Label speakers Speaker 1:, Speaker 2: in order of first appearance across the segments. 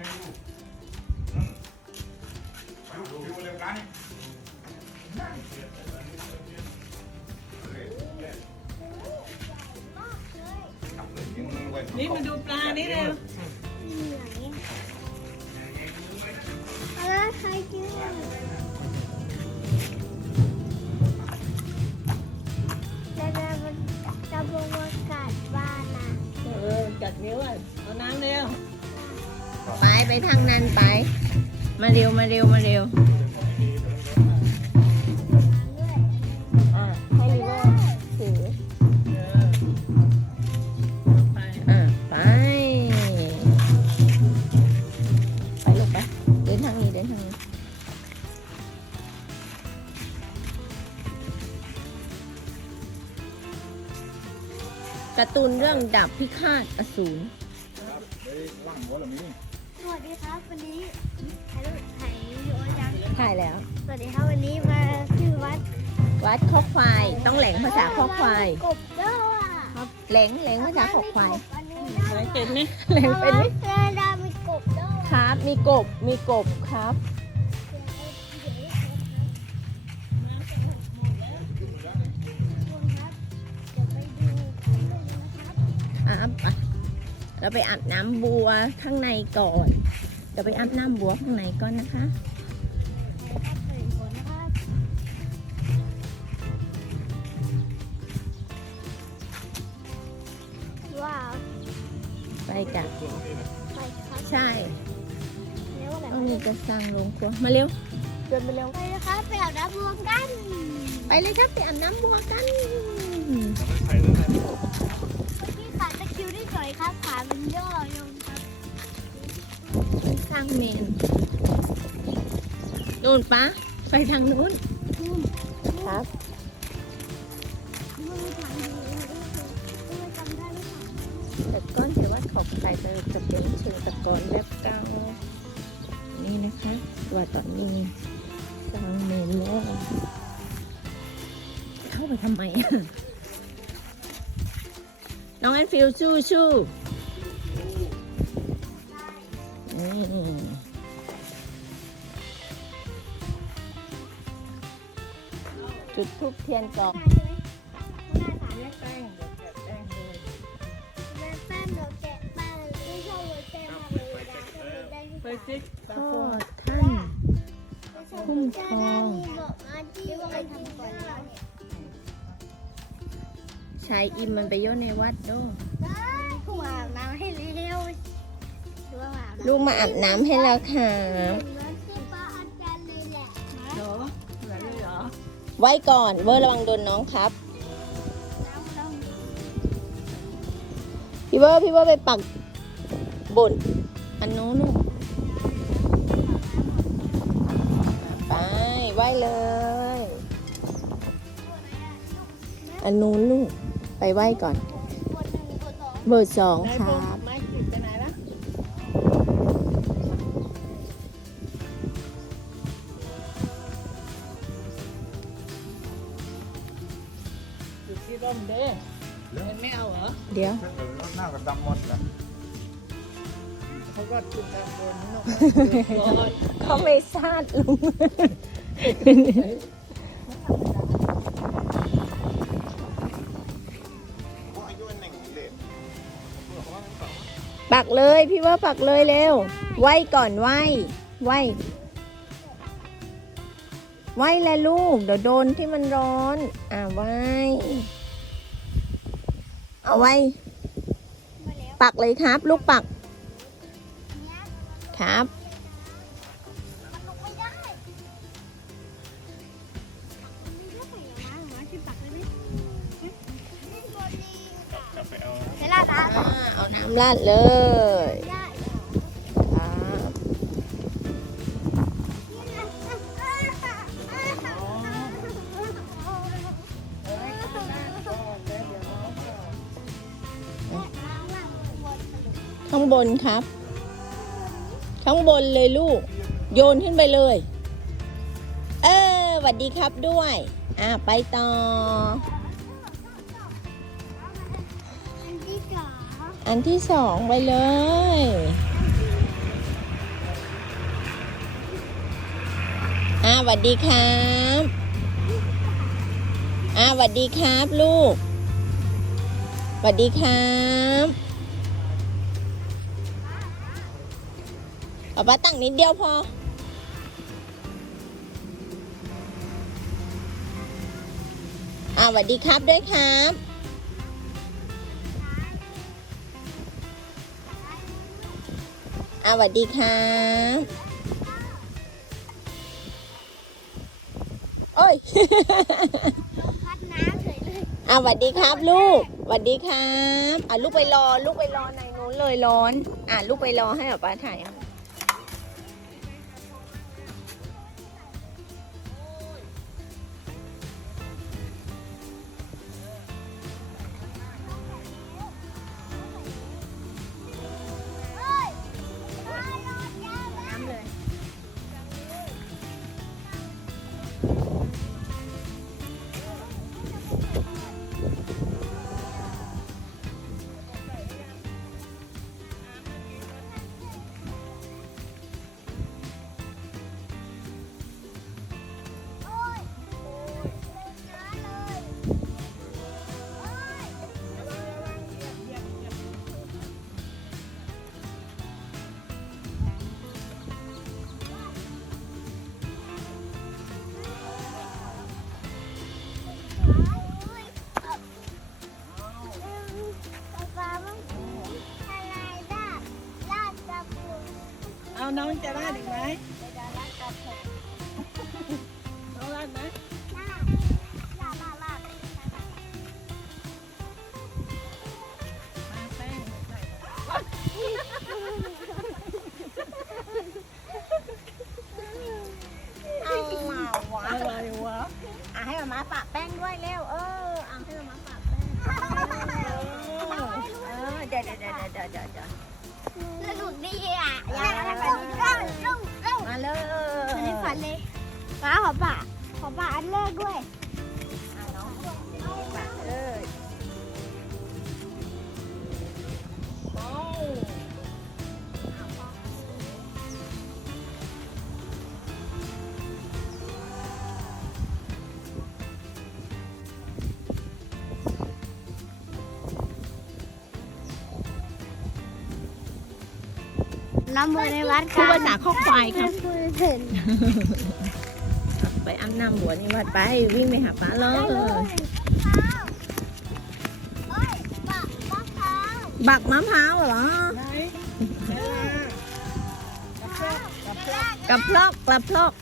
Speaker 1: นี่มาดูปลานี่เร็ว
Speaker 2: แล้วใครกินจะจะจะบวกกาดบ้านนะ
Speaker 1: เออกัดนิ้วอะ เอาน้ำเร็ว
Speaker 3: ไปไปทางนั้นไป มาเร็วมาเร็วมาเร็ว
Speaker 2: ด้วย
Speaker 3: อะให้ลิเวอร์ถือ
Speaker 1: ออเอาไป
Speaker 3: อะไป ไปลูกไป เดินทางนี้เดินทางนี้การ์ตูนเรื่องดาบพิฆาตอสูร
Speaker 2: สวั สดีครับวันนี้ถ่ายรูปถ่ายวิดีโอยัง
Speaker 3: ถ่ายแล้ว
Speaker 2: สวัสดีครับวันนี้มาที่วัด
Speaker 3: วัดข้อควายต้องแหลงภาษาข้อควาย
Speaker 2: กบเด้อ
Speaker 3: แหลงแหลงภาษาข้อควาย
Speaker 2: อันนี้
Speaker 1: ไหนเป็นไหม
Speaker 3: แหลงเป็นไหม
Speaker 2: เจอดามีกบเด้อ
Speaker 3: ครับ มีกบมีกบครับ ไปอาบน้ำบัวข้างในก่อน เดี๋ยวไปอาบน้ำบัวข้างในก่อนนะคะ
Speaker 2: ว้าว
Speaker 3: ไปจ้ะ
Speaker 2: ไปครับ
Speaker 3: ใช่
Speaker 2: เร็วอะไร
Speaker 3: ต้องมีกระสังลงครัวมาเร็วเดินไปเร็ว
Speaker 2: ไปนะครับไปอาบน้ำรวมกัน
Speaker 3: ไปเลยครับไปอาบน้ำบัวกัน
Speaker 2: พี่ขาตะ คริวนิดหน่อยครับขามันย่อลงครับ
Speaker 3: สร้างเมนนู่นปะไปทางนู้นครับ
Speaker 2: มือทางนี้มือจำได้ไหมคะ
Speaker 3: แต่ก้อนเทวัดขอบไข่จะจะเป็นเชิงตะกอนแบบเก่านี่นะคะว่าตอนนี้สร้างเมนแล้วเข้าไปทำไมอะ น้องแอนฟิลชู้ชู้นี่จุดทูบเทียนก่อน
Speaker 2: ใช่ไหมหน้าสามแม่แป้งเดี๋ยวแกะแป้งไม่ชอบเลยแป้งมาเลยอยากจะเลยได้ที่
Speaker 1: ไป
Speaker 2: ปาก
Speaker 1: จิกตา
Speaker 3: พ่อท่านคุ้มครอง ชายอิมมันไปโยนในวัดโด
Speaker 2: กูอาบน้ำให้เร็วดูว่าอาบน้ำ
Speaker 3: ลูกมาอาบน้ำให้แล้วค่ะ
Speaker 2: เหมือนที่ป้าอาจารย์เลยแหละ
Speaker 1: เหรอไหนเหรอ
Speaker 3: ไว้ก่อนเวอร์ระวังโดนน้องครับ
Speaker 2: น้ำต้อง
Speaker 3: พี่เวอร์พี่เวอร์ไปปักบุญอันนู้นลูกไปไหว้เลย อันนู้นลูก ไปไหว้ก่อน
Speaker 2: กดหนึ่งกดสอง
Speaker 3: เบอร์สอง
Speaker 1: ได้
Speaker 3: ค
Speaker 1: พว
Speaker 3: รั
Speaker 1: ก
Speaker 3: บ
Speaker 1: ไม้จิกไปไหนละอยู่ที่ร่มเด้มันไม่เอาเหรอ
Speaker 3: เดี๋ยว
Speaker 4: หน้ากับดำหมดแล้ว
Speaker 1: เขาก็จุดตามบนนกร้อย
Speaker 3: เขาไม่ซาดลุง ปักเลยพี่ว่าปักเลยเร็วไหวก่อนไหวไหวไหวแหละลูกเดี๋ยวโดนที่มันร้อน อ่าไหวเอาไว้
Speaker 2: มาแล้ว
Speaker 3: ปักเลยครับ ลูกปัก
Speaker 2: เนี้ย
Speaker 3: ครับ
Speaker 2: น้ำ
Speaker 3: ราดเลยครับข้างบนครับ ข้างบนเลยลูก โยนขึ้นไปเลย เออหวัดดีครับด้วย อ่าไปต่อ
Speaker 2: อันที่สอง
Speaker 3: ไปเลย
Speaker 2: อ่า
Speaker 3: สวัสดีครับ อ่าสวัสดีครับลูกสวัสดีครับเอาปาตั้งนิดเดียวพอ อ่าสวัสดีครับด้วยครับ สวัสดีค่ะโอ้ย
Speaker 2: พัดน้ำเฉยเลย
Speaker 3: อ่าสวัสดีครับลูกสวัสดีครับ อะลูกไปรอ ลูกไปรอในนู้นเลยร้อน อะลูกไปรอให้ป๊าถ่ายอะ เอ ป้า
Speaker 2: ขอป่าขอป่าอันแรกด้วย
Speaker 3: อะน้องปะเลย
Speaker 2: น้ำมือในวัด
Speaker 3: คือภาษาข้อควายครับ
Speaker 2: อถึง
Speaker 3: ไปอาบน้ำหัวนี่วัดไปวิ่งไปหาป้าเล
Speaker 2: ได้เลย
Speaker 3: ย
Speaker 2: เอ้ยป่ามะพร้าว
Speaker 3: บักมะพร้าวเหรอ
Speaker 1: ไหนเวลากับพวกกับพวก
Speaker 3: กลับพลอกกลับพลอก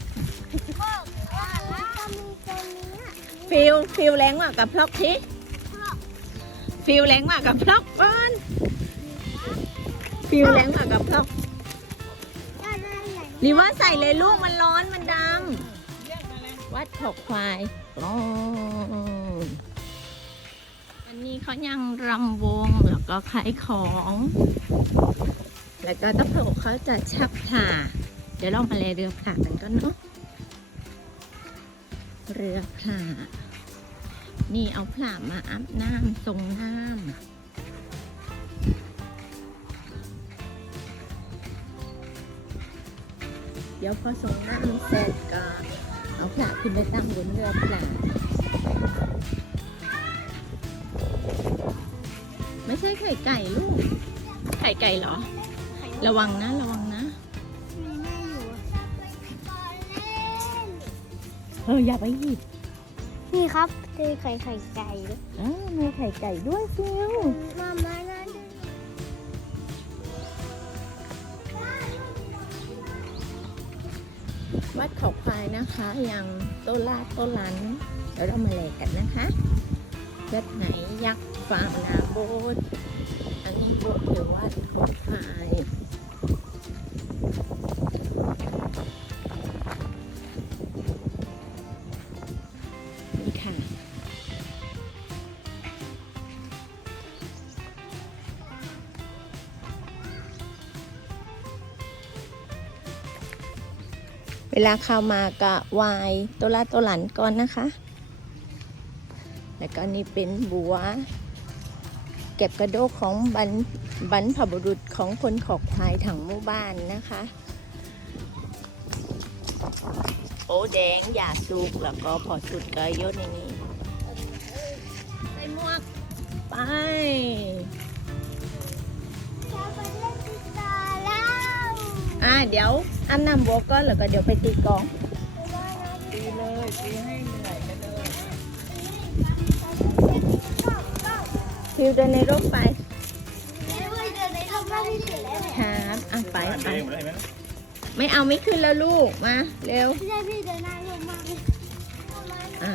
Speaker 2: แล้วก็มีตัวนี้
Speaker 3: ฟิลฟิลแรงมากกับพลอกทีฟิลแรงมากกับพลอกก่อนฟิลแรงมากกับพลอก
Speaker 2: ก็ได้ใหญ่
Speaker 3: หรือว่าใส่เลยลูกมันร้อนมันด
Speaker 1: เวั
Speaker 3: ดขอกควายอ๋ออันนี้เขายังรำวงแล้วก็ขายของ แล้วก็ตะโผกเขาจะชักผ่า เดี๋ยวเรามาเลยเรือผ่ากันก็เนาะ เรือผ่า นี่เอาผ่ามาอาบน้ำทรงน้ำเดี๋ยวพอส่งน้ำเสร็จก็ เอาผ่าขึ้นไปตั้งบนเรือผ่าไม่ใช่ไข่ไก่ลูก ไข่ไก่เหรอ ระวังนะ ระวังนะ
Speaker 2: มีแม่อยู่
Speaker 3: เอออย่าไปหยิบ
Speaker 2: นี่ครับเจอไข่ไข่ไก่ด้วย
Speaker 3: เออมีไข่ไก่ด้วยฟิว
Speaker 2: มามานั่
Speaker 3: วัดเขาควายนะคะยังโตลาดโตลันเดี๋ยวเรามาแลกกันนะคะวัดไหนยักษ์ฟาร์มนาโบดอันนี้โบดหรือว่าเขาควาย เวลาเข้ามาก็วายตัวละตัวหลันก่อนนะคะ แล้วก็นี่เป็นบัว เก็บกระดูกของบรรบรรพบุรุษของคนขอกควายถังหมู่บ้านนะคะโป๊แดงยาสูบแล้วก็พอสุดก็โยนในนี้ใส่หมวกไป
Speaker 2: จะไปเล่นกีตาร์แล้ว
Speaker 3: อ่าเดี๋ยว อันนำบัวก่อนแล้วก็เดี๋ยวไปตีกลอง
Speaker 1: ตีเลยตีให้เหนื่อยกันเลย
Speaker 3: ฟิวเดินในร่มไป
Speaker 2: ไม่ว่าเดินในรอบบ้านที่สุดแล้วเนี่ย
Speaker 3: ครับอะไป
Speaker 4: ทำ
Speaker 3: ไป
Speaker 4: เองหมดเลยเห็นไหม
Speaker 3: ไม่เอาไม่ขึ้นแล้วลูก มา เร็ว
Speaker 2: ไม่ใช่พี่เดินหน้าลงมากเลย
Speaker 3: อ่า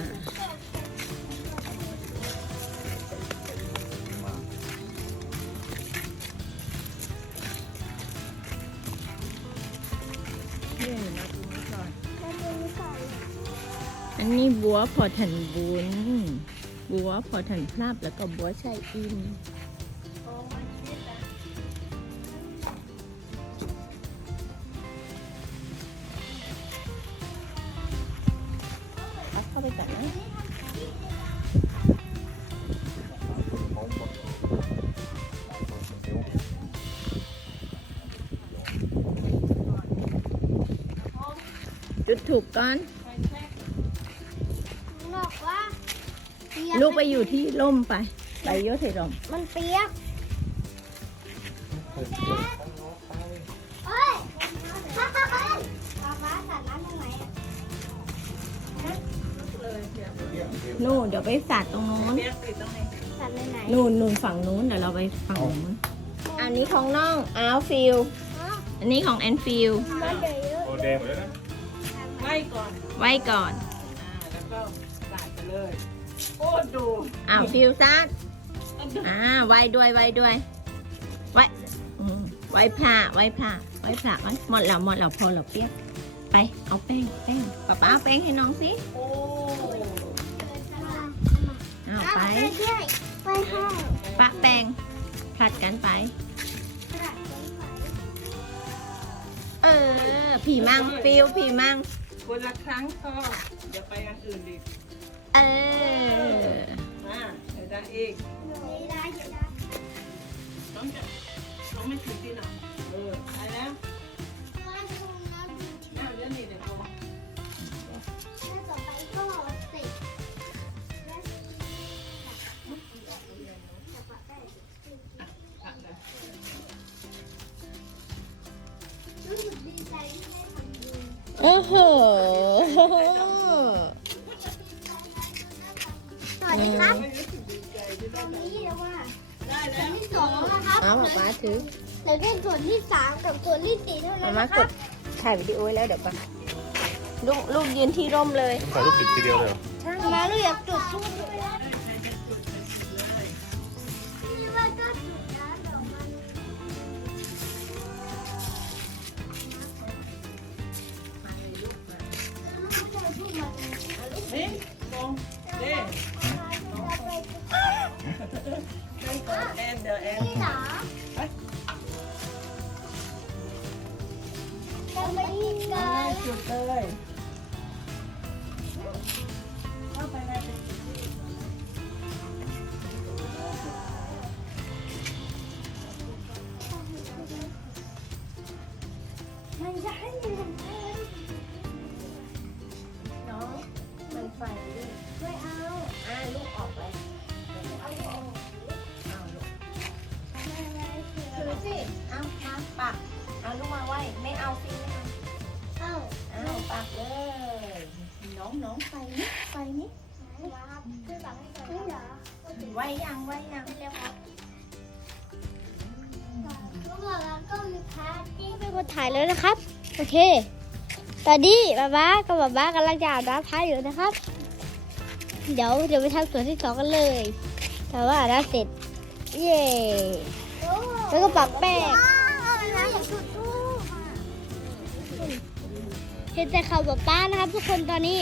Speaker 3: บัวพอถันบุญ บัวพอถันพลาบแล้วก็บัวชายอินเข้าไปก่อนนะจุดถูกก่อน
Speaker 2: บอกว่าเปียก
Speaker 3: ลูกไปอยู่ที่ร่มไปไปโยเทร่ม
Speaker 2: มันเปียกเฮ้ยป้าป้าป้าสัตว์น้ำตรงไหนอะ
Speaker 3: นู่นเดี๋ยวไปสาดตรงนู้น
Speaker 1: เปียกติดตรงนี้
Speaker 2: สัตว์ในไหน
Speaker 3: นู่นนู่นฝั่งนู้นเดี๋ยวเราไปฝั่งนู้นอันนี้ของน้องอาวฟิล
Speaker 2: อ๋อ
Speaker 3: อันนี้ของแอนฟิล
Speaker 2: มันเดี๋ยวเยอะ
Speaker 4: โอแดงหมดแล้วนะ
Speaker 1: ไล่ก่อน
Speaker 3: ไว้ก่อน
Speaker 1: อ่าแล้วก็สาดไป เลยโอ้ดู
Speaker 3: อ้าวฟิลซัดอ่าไว้ด้วยไว้ด้วยไว้อืมไว้ผ้าไว้ผ้าไว้ผ้าไว้หมดแล้วหมดแล้วพอแล้วเปียกไปเอาแป้งแป้งป๊าป๊าเอาแป้งให้น้องสิ
Speaker 1: โอ้
Speaker 3: เอาไป
Speaker 2: ไปด้วยไปให้
Speaker 3: ปะแป้งผลัดกันไป เออผีมังฟิลผีมัง
Speaker 1: คนละครั้งก็อย่าไปอันอื่นดิ
Speaker 3: เออ
Speaker 1: อ่าเดี๋ยวได้อีก
Speaker 2: ไม่ได้อยู่นะ
Speaker 1: ต้องจะต้องไม่ถึงที่หนอเออไปแล้ว
Speaker 2: ว่าตรงนั้น
Speaker 1: น่าเดี๋ยวนี้เดี๋ยวเอา
Speaker 2: ถ้าต่อไปก็ติดและจะปะได้
Speaker 1: ผักเลย
Speaker 2: รู้สึกดีใจที่ได้ทำบุญ
Speaker 3: โอ้โห
Speaker 2: วัสดีครับ
Speaker 1: ไม่รู้สึกดีใจที่ได้
Speaker 2: ตอนนี้เราว่า
Speaker 1: ได้
Speaker 2: ส่
Speaker 1: แล้ว
Speaker 2: วนที่สองนะครับ
Speaker 3: เอาป๊าป๊าถือ
Speaker 2: เหลือแค่ส่วนที่สามกับส่วนที่สี่เท่า
Speaker 3: มา
Speaker 2: นั้น
Speaker 3: มา
Speaker 2: นะค
Speaker 3: ก
Speaker 2: รั
Speaker 3: ด
Speaker 2: บ
Speaker 3: ถ่ายวิดีโอไว้แล้วเดี๋ยวก่อนลูกลูกยืนที่ร่มเลย
Speaker 4: ถ่ายรูปติดทีเดียวเลยเหรอ
Speaker 2: มาลูกอยากจุดทูบด้วย มันจะ
Speaker 1: ให้
Speaker 2: มันทำไม
Speaker 3: น้องมันไฟ
Speaker 2: ไม่เอา
Speaker 3: อ่าลูกออกไป
Speaker 2: เอาลูกออก
Speaker 3: เอาลูก
Speaker 2: ไม่ไม่
Speaker 3: ถือสิเอามาปักเอาลูกมาไว้ไม่เอาสิไม่เอา
Speaker 2: เอา
Speaker 3: เอาปักเลยน้องน้องไฟนิดไฟนิด
Speaker 2: ครับคือแบบให้ก่อนนี่เหรอ
Speaker 3: ไว้ยังไว้ยังเร็ว
Speaker 2: ก็บอกแล้วก็มีพาร์ตี้เป็นคนถ่ายเลยนะครับ โอเค ตอนนี้บ๊าบ้ากับบ๊าบ้ากำลังจะอาบน้ำท้ายอยู่นะครับ เดี๋ยวเดี๋ยวไปทำส่วนที่สองกันเลย แต่ว่าอาบน้ำเสร็จ เย้แล้วก็ปักแป้งเห็นแต่เขาป๊าป้านะครับ ทุกคนตอนนี้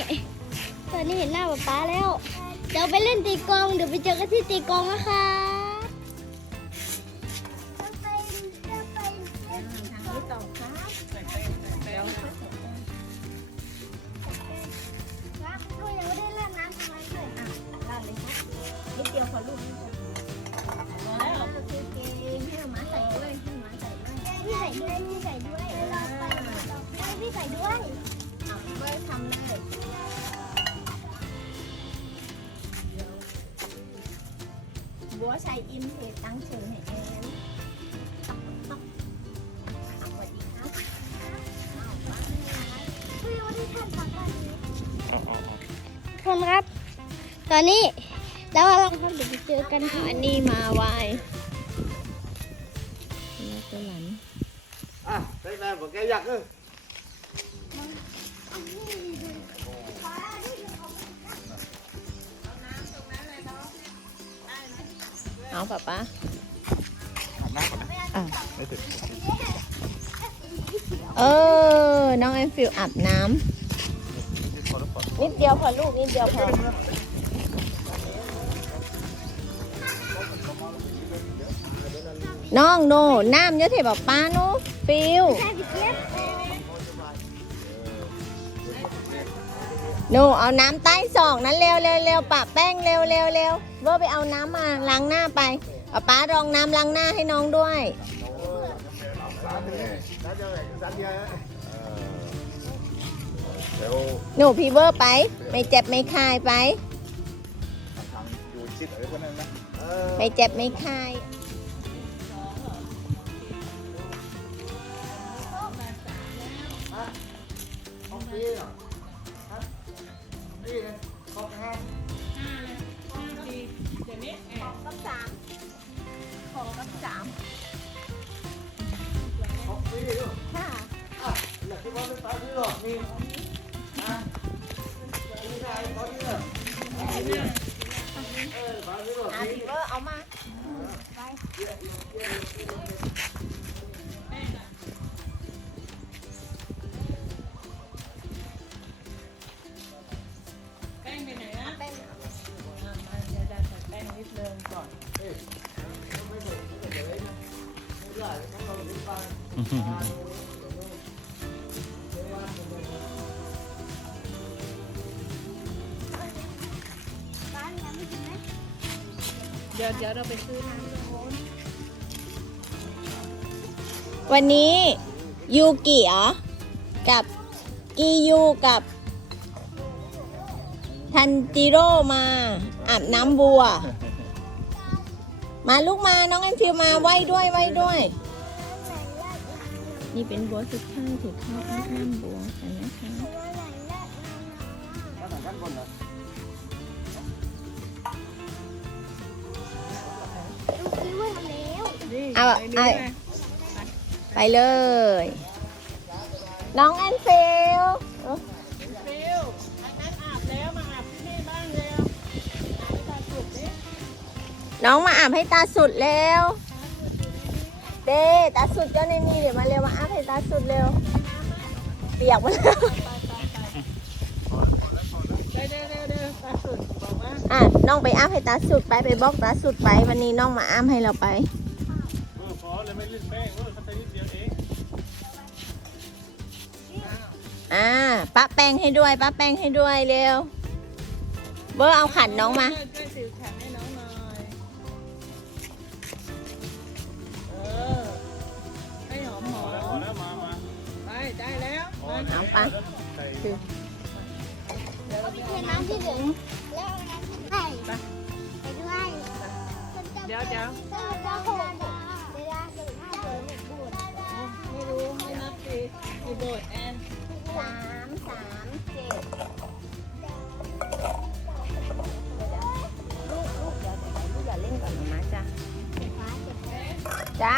Speaker 2: ตอนนี้เห็นหน้าป๊าป้าแล้ว เดี๋ยวไปเล่นตีกลองเดี๋ยวไปเจอกันที่ตีกลองนะคะ
Speaker 3: ตอ
Speaker 2: นนี้
Speaker 1: แล้ว
Speaker 3: เราครับ
Speaker 1: เดี๋
Speaker 2: ยวไปเจอกันที่
Speaker 3: อันนี้มาไวายแล้วก็หลัน
Speaker 4: À, đây là một cái giặc ư.
Speaker 3: เอาป้าป้า
Speaker 4: Làm nát vào đây.
Speaker 3: À.
Speaker 4: Đây thử.
Speaker 3: เออ น้องแอนฟิลอาบน้
Speaker 4: Đi qua đó còn. ำ
Speaker 3: นิดเดียวพอลูก นิดเดียวพอ น้องโนน้ำเยอะเถอะบอกป้าโนฟิล
Speaker 2: ใช่เจี๊ยบ
Speaker 3: โนเอาน้ำใต้ศอกนั้นเร็วเร็วเร็วปะแป้งเร็วเร็วเร็วเวอร์ไปเอาน้ำมาล้างหน้าไปป้าป้ารองน้ำล้างหน้าให้น้องด้วยหนูพีเวอร์ไป ไม่เจ็บไม่คายไป
Speaker 4: thằng dù xịt ở đây con em đó. Ờ.
Speaker 3: ไนี่เห
Speaker 1: รอฮะนี่นะขอ
Speaker 3: บห้าห้าเลย
Speaker 4: ห้าปีเดี๋ยวนี้
Speaker 3: ขอบสามขอบสาม
Speaker 4: ขอบนี่ด้วย
Speaker 3: ค่ะ
Speaker 4: อะหลักที่ว่าเป็นตาที่หรอกนี่
Speaker 3: อะนี่ได้เขาเยอะออตาที่หรอกนี่เอามาไป วันนี้ยูกิเหรอ กับกียูกับ ทันจิโร่มาอาบน้ำบัว มาลูกมาน้องแอนฟิวมาไหว้ด้วยไหว้ด้วย นี่เป็นบัวสุดท้ายที่เข้าอาบน้ำบัวกันนะคะ
Speaker 4: Các thằng cắt con rồi.
Speaker 2: ลูกคิดว่าทำแล้ว
Speaker 3: เอาเอาไปเลย น้องแอนฟิลน้องมาอาบให้ตาสุดแล้ว เต้ตาสุดเจ้าในนี่เดี๋ยวมาเร็วมาอาบให้ตาสุดเร็ว เปียกหมดแล้วอะน้องไปอาบให้ตาสุดไปไปบอกตาสุดไป วันนี้น้องมาอาบให้เราไปอ่าป้าแป้งให้ด้วยป้าแป้งให้ด้วยเร็ว เบอร์เอาขันน้องมา
Speaker 1: แล้วมา
Speaker 3: เอาไป
Speaker 2: ก็ไปเทน้ำที่เหลือแล้วเอาน้ำที่ใส่ไปด้วย
Speaker 1: เดี๋ยวเดี๋ยว
Speaker 2: จะจะหกเวลาถึงห้าเดือนหกบุญ
Speaker 1: ไม่รู้ไม่นับสิกี่โบดแอน
Speaker 3: สามสามเจ็ดลูกลูกเดี๋ยวเดี๋ยวลูกอย่าเล่นก่อนนะจ้ะ
Speaker 2: ฟ้าเจ็บ
Speaker 3: จ้า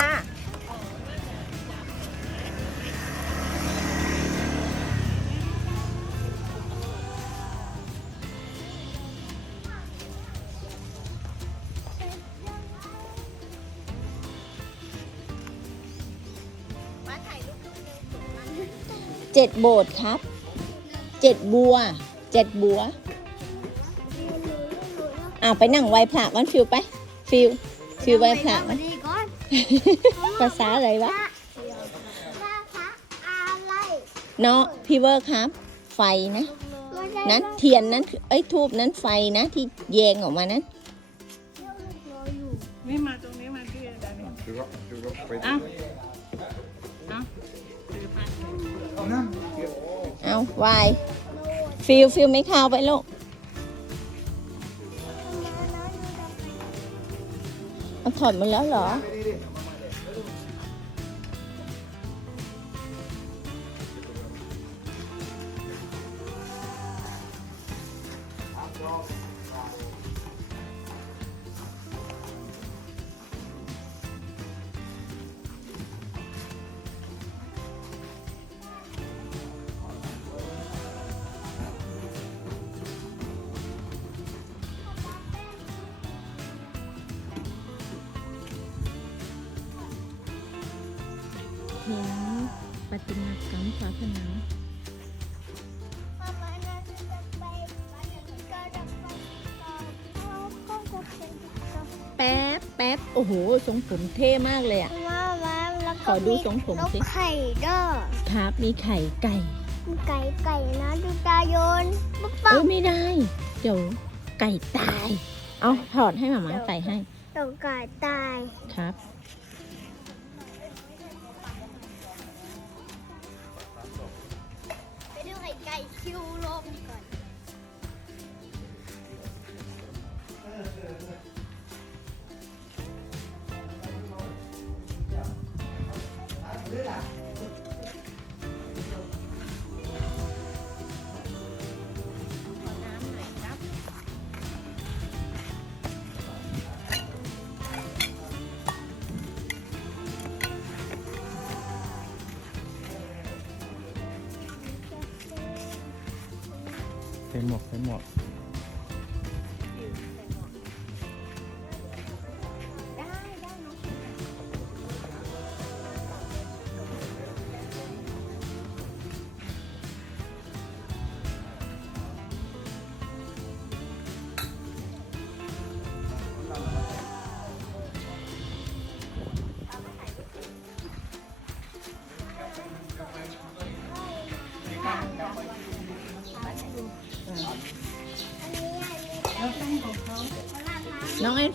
Speaker 3: เจ็ดโบสถ์ครับ เจ็ดบัว เจ็ดบัวอ้าวไปนั่งไหว้พระกันฟิวไป ฟิว ฟิวไหว้พระ
Speaker 2: สวัสดีก่อน
Speaker 3: ภาษาอะไรวะ
Speaker 2: พระพระอะไร
Speaker 3: เนาะพี่เวอร์ครับ ไฟนะ
Speaker 2: ไม่ใช่
Speaker 3: นั้นเทียนนั้นเอ้ยทูบนั้นไฟนะที่แยงออกมานั้น
Speaker 2: รออยู่
Speaker 1: นี่มาตรงนี้มาที่ดานี่ เอา
Speaker 3: วายฟิลฟิลไม่เข้าไปลูกอดมาแล้วเหรอ ก็
Speaker 2: จะเป็น
Speaker 3: แป๊บแป๊บโอ้โห ทรงผมเท่มากเลยอะ
Speaker 2: มามาแล้ว
Speaker 3: ข
Speaker 2: ก็
Speaker 3: อดู
Speaker 2: มี
Speaker 3: ทรงผม
Speaker 2: นก
Speaker 3: สิ
Speaker 2: ไข่ด้วย
Speaker 3: ครับมีไข่ไก่
Speaker 2: มีไก่ไก่นะดูตาโยนปุ๊บ
Speaker 3: เอ้
Speaker 2: ปั๊
Speaker 3: ย
Speaker 2: บ
Speaker 3: ไม่ได้ เดี๋ยวไก่ตาย เอาถอดให้หมามาใส่ให้
Speaker 2: ตกไก่ตาย
Speaker 3: ครับ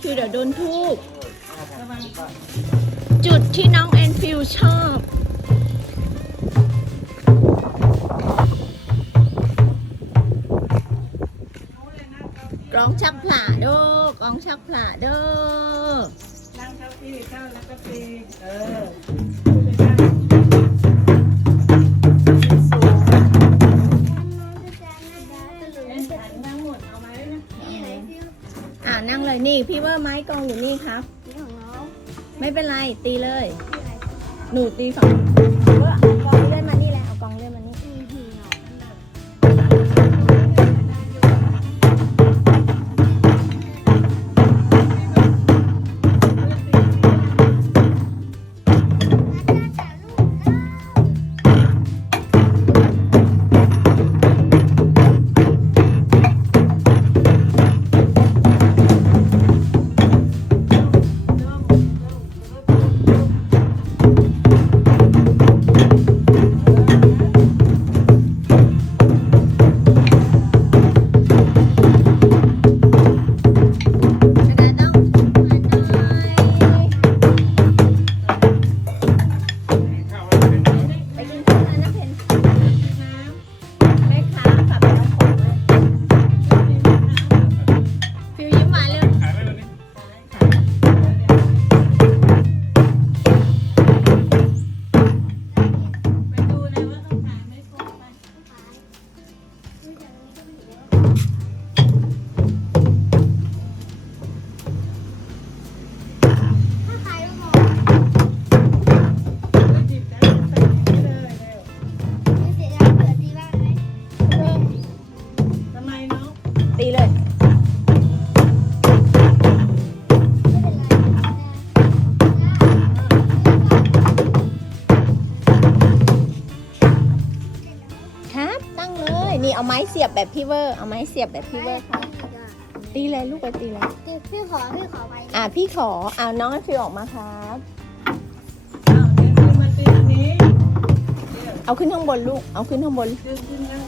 Speaker 3: ฟิวเดี๋ยวโดนทูบจุดที่น้องแอนฟิลชอบ กล้องชักผลาเด้อกล้องชักผลาเด้อ
Speaker 1: นั่งเก้าอี้เข้าแล้วก็ตีเออ นั่งเล
Speaker 3: ยนี่ พี่ว่าไม้กองอยู่นี่ครับไม่เป็นไรตีเลย หนูตีฝั่ง สียบแบบพี่เวอร์เอาไม้เสียบแบบพี่เวอร์ค่ะตีเลยลูกไปตีเลย
Speaker 2: พี่ขอพี่ขอไป
Speaker 3: อ่าพี่ขอเอาน้องฟิวออกมาครับ
Speaker 1: อ้าวเดี๋ยวขึ้นมาตีอันนี้
Speaker 3: เอาขึ้นข้างบนลูกเอาขึ้นข้างบน
Speaker 1: ดึงขึ้นข้างบน